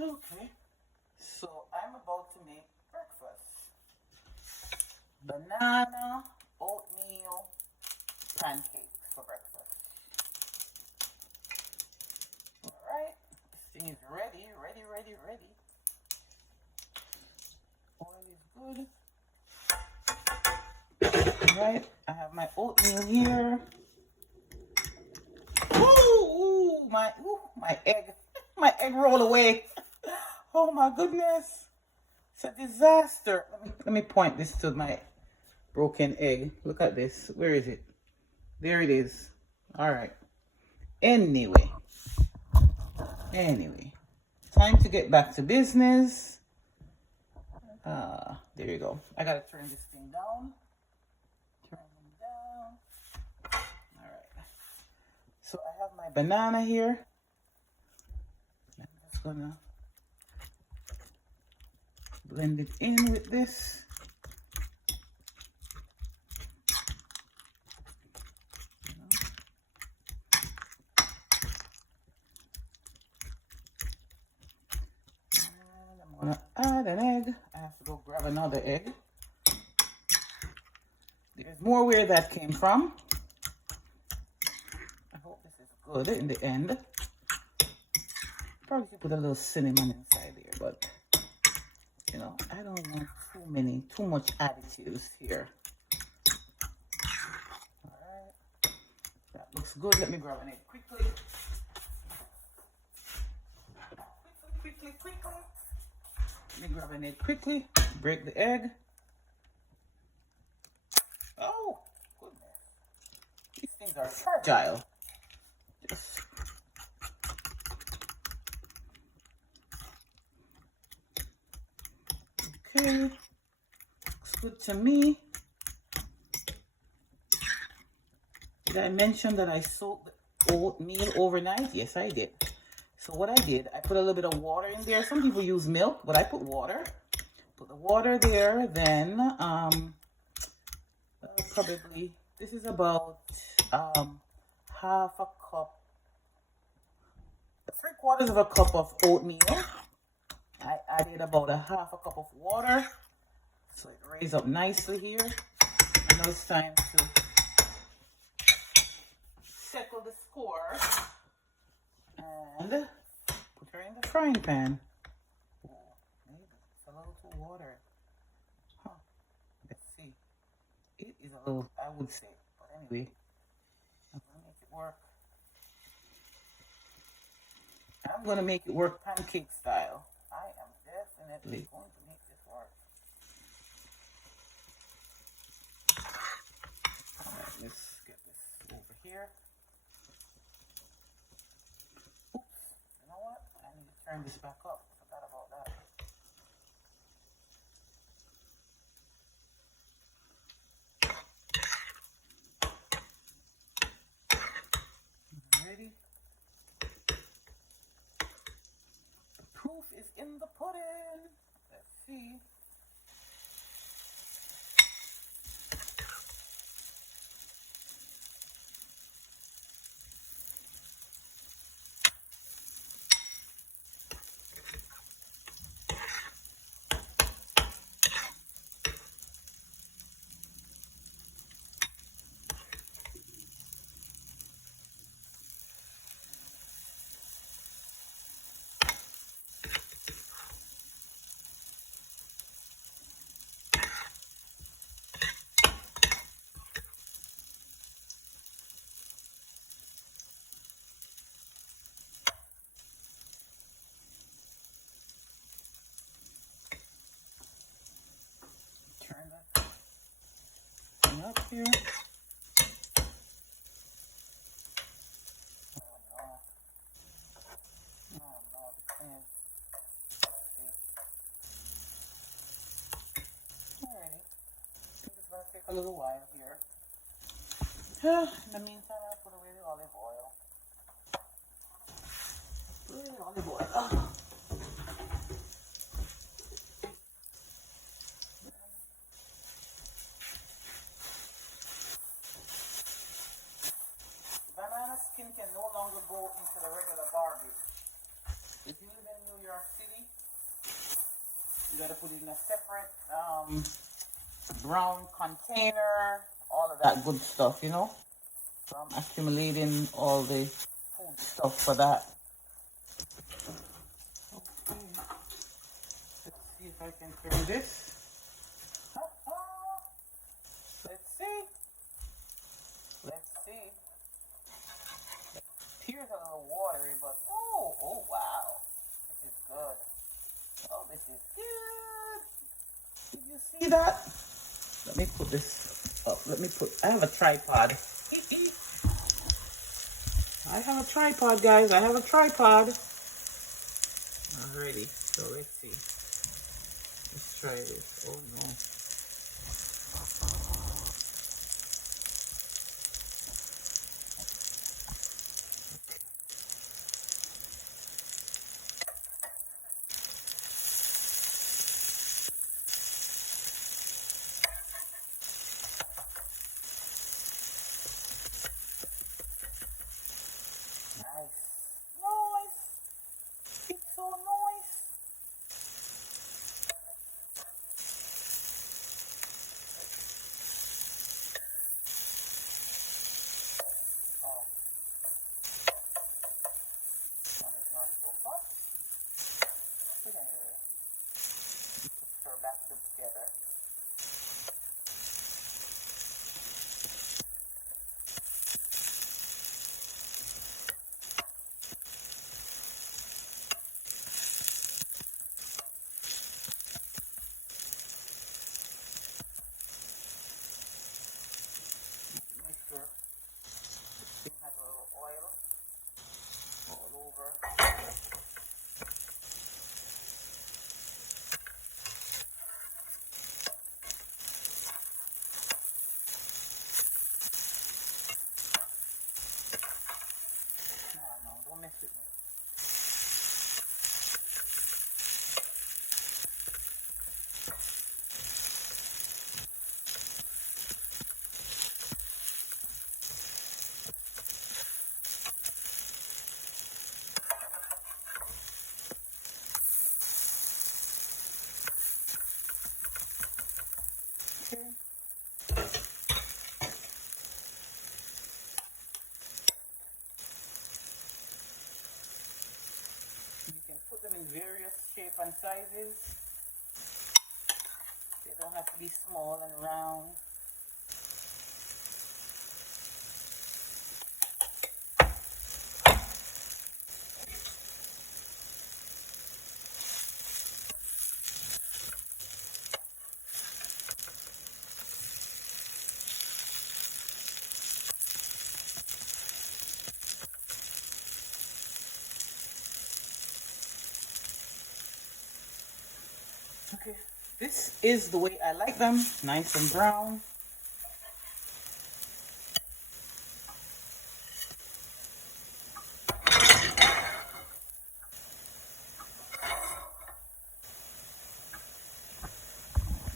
Okay, so I'm about to make breakfast. Banana oatmeal pancakes for breakfast. Alright, this thing is ready. Oil is good. Alright, I have my oatmeal here. Ooh, my egg. My egg rolled away. Oh my goodness. It's a disaster. Let me point this to my broken egg. Look at this. Where is it? There it is. All right. Anyway. Time to get back to business. There you go. I gotta turn this thing down. Turn it down. All right. So I have my banana here. I'm just gonna blend it in with this. I'm gonna add an egg. I have to go grab another egg. There's more where that came from. I hope this is good in the end. Probably could put a little cinnamon inside there, but you know, I don't want too much additives here. Alright. That looks good. Let me grab an egg quickly. Quickly. Let me grab an egg quickly. Break the egg. Oh, goodness. These things are fragile. Just okay. Looks good to me. Did I mention that I soaked the oatmeal overnight? Yes, I did. So what I did, I put a little bit of water in there. Some people use milk, but I put water. Put the water there, then probably, this is about half a cup, 3/4 of a cup of oatmeal. I added about a half a cup of water, so it raised up nicely here. And now it's time to settle the score and put her in the frying pan. Oh, maybe it's a little too watery. Huh. Let's see. It is a little, I would say. But anyway, I'm going to make it work. I'm going to make it work pancake style. I am definitely going to make this work. Alright, let's get this over here. Oops, you know what? I need to turn this back up. Forgot about that. Ready? The proof is in the pudding. Let's see. Turn that thing up here. A little while here. In the meantime, I'll put away the olive oil. Put away the olive oil. Oh. Banana skin can no longer go into the regular garbage. If you live in New York City, You gotta put it in a separate brown container, all of that good stuff, you know. So I'm accumulating all the food stuff for that. Okay. Let's see if I can turn this. Let's see. Let's see. Here's a little watery, but oh wow. This is good. Oh, this is good. Did you see that? Let me put this up. I have a tripod. I have a tripod, guys. I have a tripod. Alrighty, so let's see. Let's try this. Oh no. Nice. Nice. It's so nice. Oh, one is not so hot. But anyway, put her back together. Make sure it has a little oil all over. No, don't mess with me. Okay. You can put them in various shapes and sizes. They don't have to be small and round. Okay, this is the way I like them, nice and brown.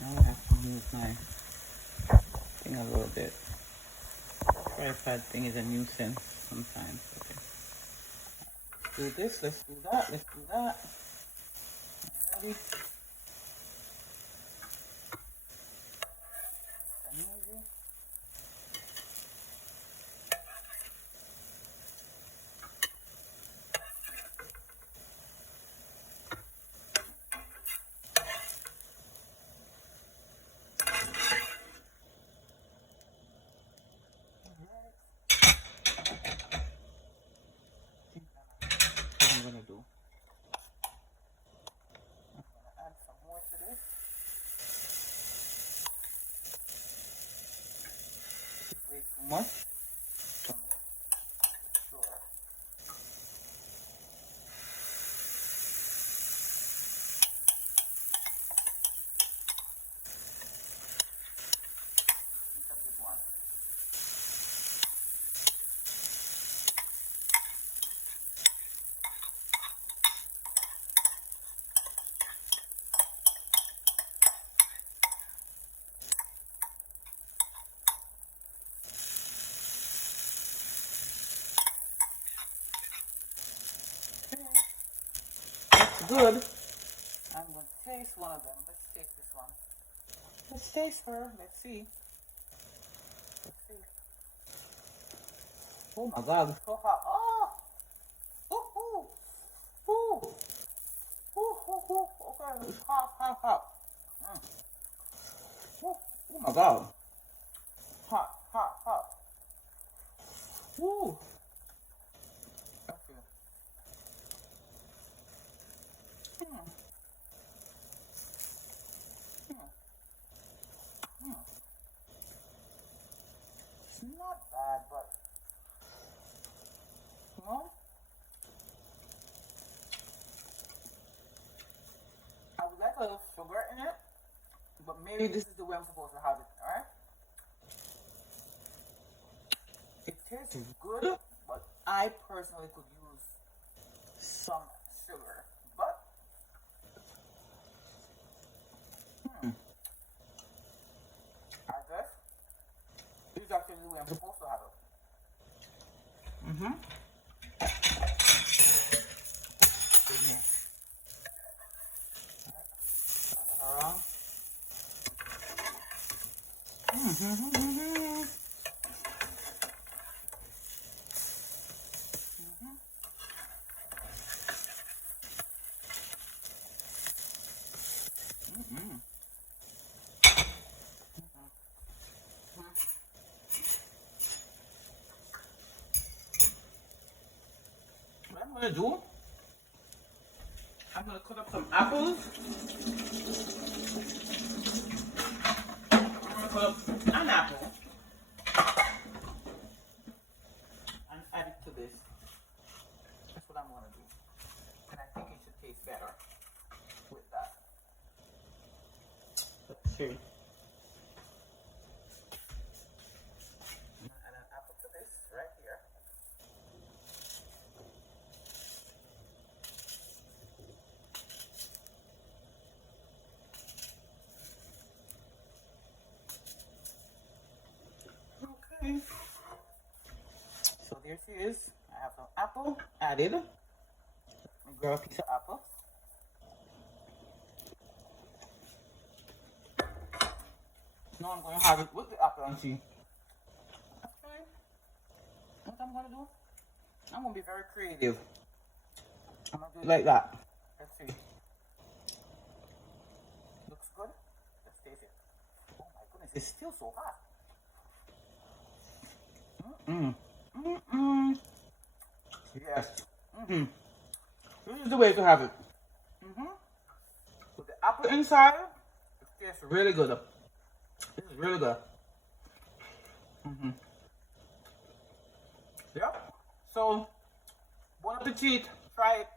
Now I have to move my thing a little bit. Tripod thing is a nuisance sometimes. Okay. Let's do this, let's do that, let's do that. Alrighty. Easy. What I'm gonna do. I'm gonna add some more to this. This is way too much for me, for sure. It's a big one. Okay. That's good. I'm going to taste taste one of them. Let's taste this one. Let's taste her. Let's see. Let's see. Oh my God, it's so hot. Oh! Ooh, ooh. Ooh. Ooh, ooh, ooh. Okay, it's hot, hot, hot. Ooh. Oh my God. Hot, hot, hot. Ooh. Okay. Mm. Mm. Mm. It's not bad, but you know, I would like a little sugar in it, but maybe this is the way I'm supposed to have it. All right? It tastes good, but I personally could use some sugar. But I guess this is actually the way I'm supposed to have it. Mm-hmm. Around. Mm-hmm. What I'm gonna do, I'm gonna cut up some apples. I'm gonna cut up an apple and add it to this. That's what I'm gonna do. And I think it should taste better with that. Let's see. I'm gonna add an apple to this right here. Okay. So there she is. I have some apple added. Let me grab a piece of apple. Now I'm going to have it with the apple and see. Okay. What I'm going to do? I'm going to be very creative. I'm going to do it like that. Let's see. Looks good. Let's taste it. Oh my goodness, it's still so hot. Yes. This is the way to have it. With the apple inside, it tastes really good. This is really good. Yeah. So, bon appetit. Try it.